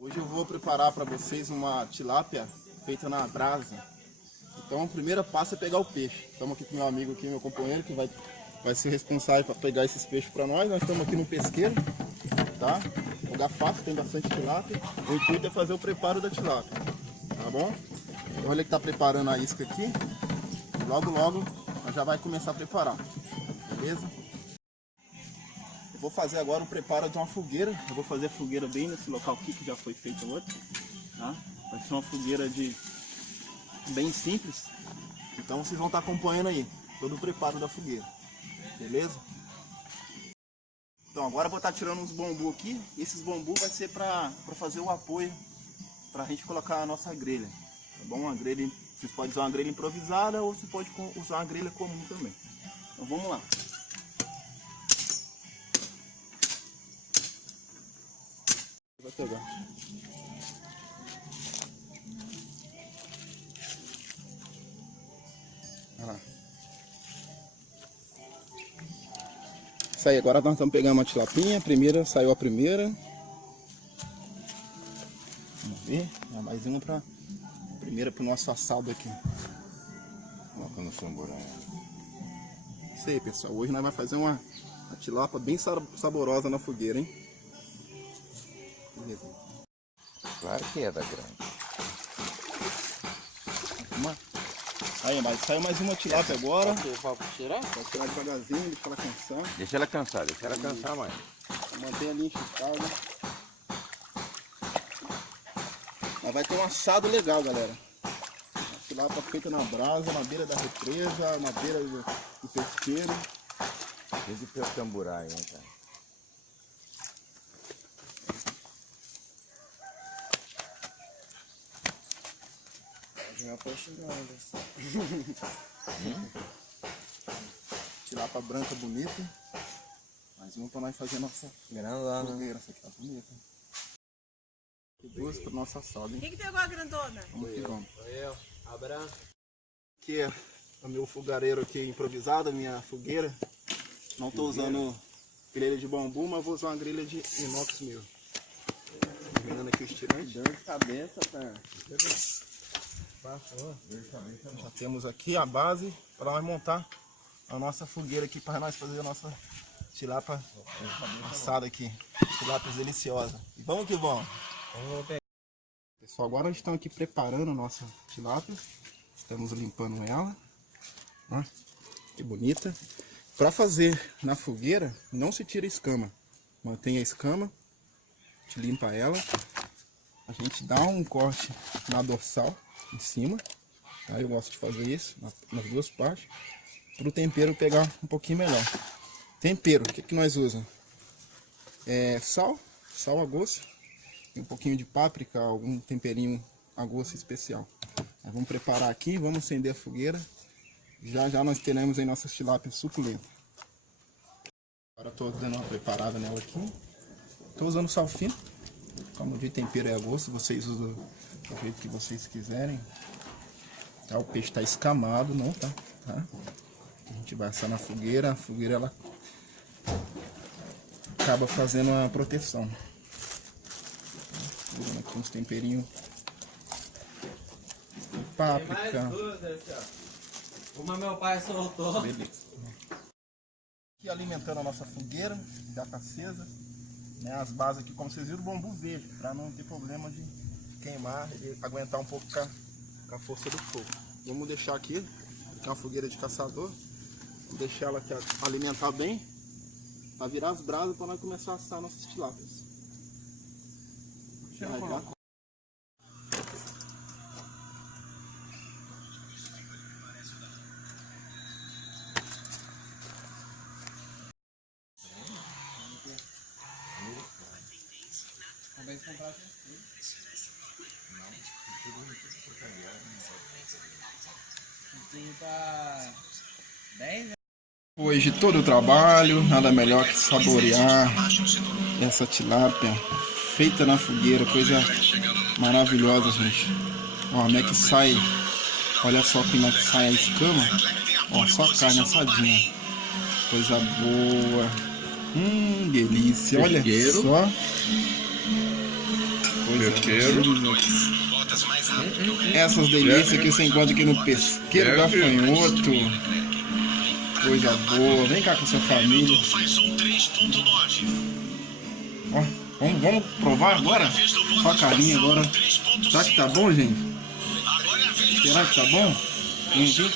Hoje eu vou preparar para vocês uma tilápia feita na brasa. Então o primeiro passo é pegar o peixe. Estamos aqui com meu amigo, aqui, meu companheiro, que vai ser responsável para pegar esses peixes para nós. Nós estamos aqui no pesqueiro, tá? Lugar fácil, tem bastante tilápia. O intuito é fazer o preparo da tilápia, tá bom? Então ele que está preparando a isca aqui. Logo, logo, nós já vai começar a preparar, beleza? Eu vou fazer agora o preparo de uma fogueira. Eu vou fazer a fogueira bem nesse local aqui que já foi feito outro, tá? Vai ser uma fogueira bem simples. Então vocês vão estar acompanhando aí todo o preparo da fogueira, beleza? Então agora eu vou estar tirando uns bambu aqui. Esses bambu vai ser para fazer o apoio para a gente colocar a nossa grelha, tá bom? Uma grelha, vocês podem usar uma grelha improvisada ou você pode usar uma grelha comum também. Então vamos lá. Vai pegar. Olha lá. Isso aí, agora nós estamos pegando uma tilapinha. Saiu a primeira. Vamos ver. Mais uma para primeira para o nosso assado aqui. Colocando o samburá. Isso aí, pessoal. Hoje nós vamos fazer uma tilápia bem saborosa na fogueira, hein? Claro que é da grande. Aí, mas saiu mais uma tilápia agora. Pode tirar? Pode tirar devagarzinho, deixa ela cansar. Deixa ela cansar mais. Mantém ali enxutada. Mas vai ter um assado legal, galera. A tilápia feita na brasa, na beira da represa, na beira do pesqueiro. Tem que ter o tamburá aí, hein, cara. Já foi chegando. Tilápia branca bonita. Mais uma para nós fazer nossa Grandona. fogueira. Essa aqui tá bonita. E duas para nossa assado, hein? Quem que pegou a grandona? Vamos que vamos. Eu, Abraão. Aqui é o meu fogareiro aqui improvisado, a minha fogueira. Não estou usando grelha de bambu, mas vou usar uma grelha de inox mesmo. Terminando aqui o estirante. Dor de cabeça, cara. Já temos aqui a base para nós montar a nossa fogueira aqui para nós fazer a nossa tilápia assada aqui. Tilápia deliciosa. E vamos que vamos. Pessoal, agora nós estamos aqui preparando a nossa tilápia. Estamos limpando ela. Ó, que bonita. Para fazer na fogueira, não se tira a escama. Mantém a escama. A gente limpa ela. A gente dá um corte na dorsal em cima. Tá? Eu gosto de fazer isso nas duas partes. Para o tempero pegar um pouquinho melhor. Tempero, o que nós usamos? Sal a gosto. E um pouquinho de páprica, algum temperinho a gosto especial. Nós vamos preparar aqui, vamos acender a fogueira. Já já nós teremos aí nossas tilápias suculentas. Agora estou dando uma preparada nela aqui. Estou usando sal fino. Como de tempero é a gosto, vocês usam do jeito que vocês quiserem. Tá, o peixe está escamado, não tá? A gente vai assar na fogueira. A fogueira ela acaba fazendo uma proteção. Usando aqui uns temperinhos. Páprica. Uma meu pai soltou. Beleza. Aqui alimentando a nossa fogueira, já está acesa. Né, as bases aqui, como vocês viram, o bambu verde, para não ter problema de queimar e aguentar um pouco com a força do fogo. Vamos deixar aqui, é uma fogueira de caçador. Vamos deixar ela aqui alimentar bem, para virar as brasas para nós começar a assar nossas tilápias. Já. Depois de todo o trabalho, nada melhor que saborear essa tilápia feita na fogueira, coisa maravilhosa, gente. Ó, como é que sai, olha só como é que sai a escama, ó, só a carne assadinha, coisa boa. Delícia, olha só. Pesqueiro. Essas delícias que você encontra aqui no Pesqueiro Gafanhoto. Coisa boa. Vem cá com a sua família. Ó, vamos provar agora? Com a carinha agora. Será que tá bom, gente? Será que tá bom? Vamos ver?